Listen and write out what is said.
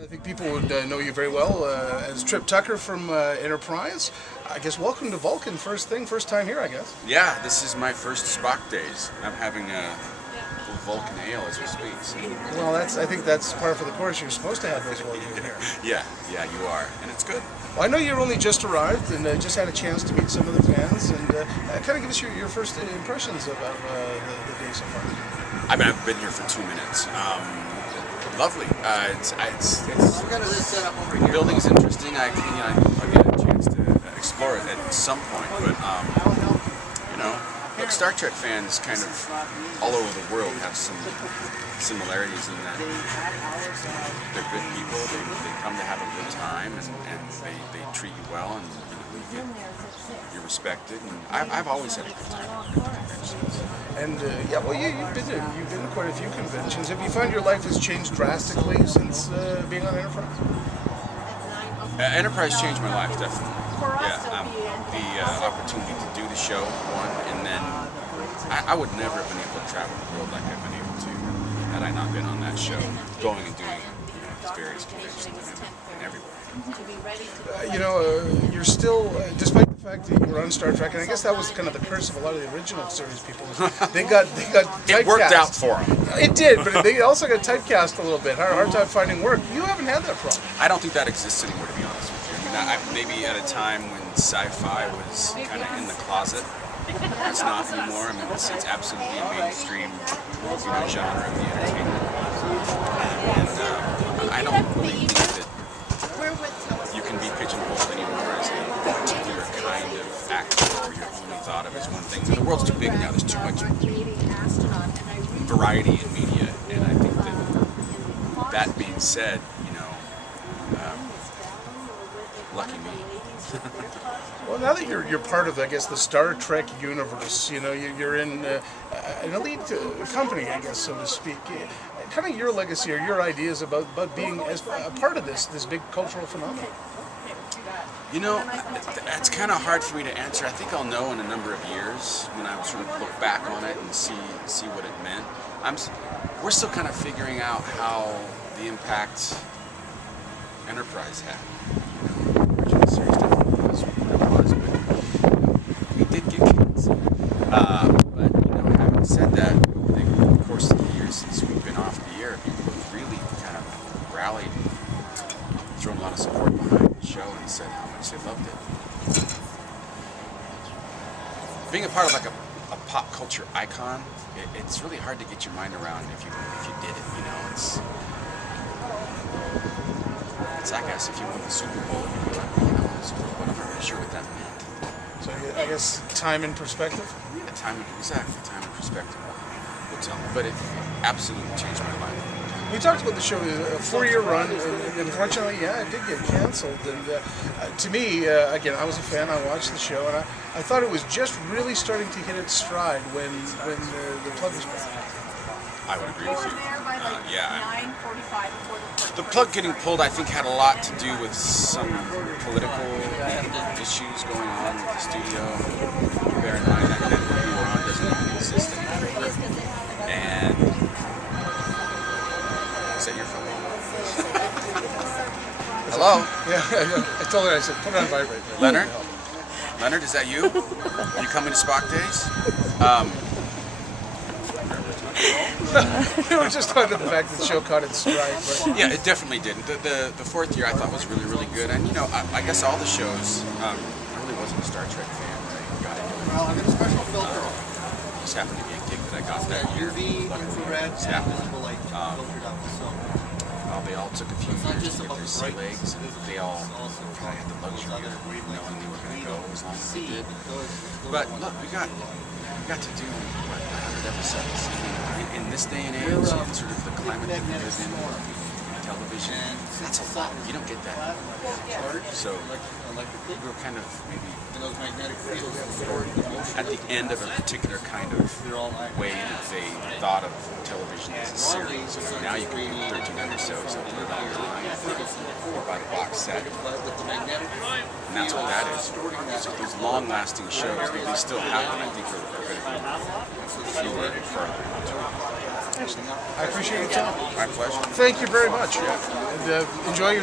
I think people would know you very well as Trip Tucker from Enterprise. I guess welcome to Vulcan. First time here, I guess. Yeah, this is my first Spock days. I'm having a Vulcan ale as we speak. So. Well, I think that's par for the course. You're supposed to have those while you're here. Yeah, you are, and it's good. Well, I know you're only just arrived and just had a chance to meet some of the fans, and kind of give us your first impressions about the day so far. I mean, I've been here for 2 minutes. Lovely. The building is interesting. I'll get a chance to explore it at some point. But look, Star Trek fans kind of all over the world have some similarities in that they're good people. They come to have a good time, and they treat you well, and you're respected. And I've always had a good time at conventions. And well, you've been to quite a few conventions. Have you found your life has changed drastically since being on Enterprise? Enterprise changed my life, definitely. Yeah, the opportunity to do the show, one, and then I would never have been able to travel the world like I've been able to had I not been on that show, going and doing these various conventions and everywhere. You're still, despite the fact that you were on Star Trek, and I guess that was kind of the curse of a lot of the original series people. They got typecast. It worked out for them. It did, but they also got typecast a little bit. Hard time finding work. You haven't had that problem. I don't think that exists anymore, to be honest with you. I mean, maybe at a time when sci-fi was kind of in the closet. It's not anymore. I mean, it's absolutely a mainstream, genre of the entertainment. And I don't really think that you can be pigeonholed anymore as a particular kind of actor, where you're only thought of as one thing. The world's too big now. There's too much variety in media, and I think that being said, lucky me. Well, now that you're part of, I guess, the Star Trek universe, you're in an elite company, I guess, so to speak. Kind of your legacy or your ideas about being as a part of this big cultural phenomenon. That's kind of hard for me to answer. I think I'll know in a number of years when I sort of look back on it and see what it meant. We're still kind of figuring out how the impact Enterprise had. Original series definitely was what it was, but we did get canceled. But having said that, over the course of the years since we've been off the air, people have really kind of rallied and thrown a lot of support behind the show and said how much they loved it. Being a part of like a pop culture icon, it's really hard to get your mind around if you did it. It's I guess if you won the Super Bowl, you'd be like, I won the Super Bowl. I'm not really sure what that meant. So I guess time and perspective? Yeah, time and perspective will tell me. But it absolutely changed my life. We talked about the show, a 4-year run, and unfortunately, it did get canceled. And to me, again, I was a fan, I watched the show, and I thought it was just really starting to hit its stride when the plug was pulled. I would agree with you. The plug getting pulled, I think, had a lot to do with some political issues going on with the studio. Bear in mind that network we were on doesn't even exist anymore. And is that your phone? Hello? Yeah, I told her, I said, put it on vibrate. Leonard, is that you? Are you coming to Spock Days? We were just talking about the fact that the show caught its stride. But yeah, it definitely did. The 4th year I thought was really, really good. And, I guess all the shows, I really wasn't a Star Trek fan when I got into it. Well, I got a special filter. Just happened to be a gig that I got that year. UV, infrared, and visible light filtered up. They all took a few years to get their sea legs, and they all kind of had the luxury of knowing they were going to go as long as they did. But look, we got to do, 100 episodes. In this day and age, and sort of the climate that we live in television, that's a lot. You don't get that. So we were kind of maybe at the end of a particular kind of way that they thought of television as a series. Now you can do 13 episodes and put it on your line or buy the box set. And that's what that is. So those long-lasting shows, they still happen. I think are going to be fewer and further. Excellent. I appreciate your time. My pleasure. Thank you very much. And, enjoy your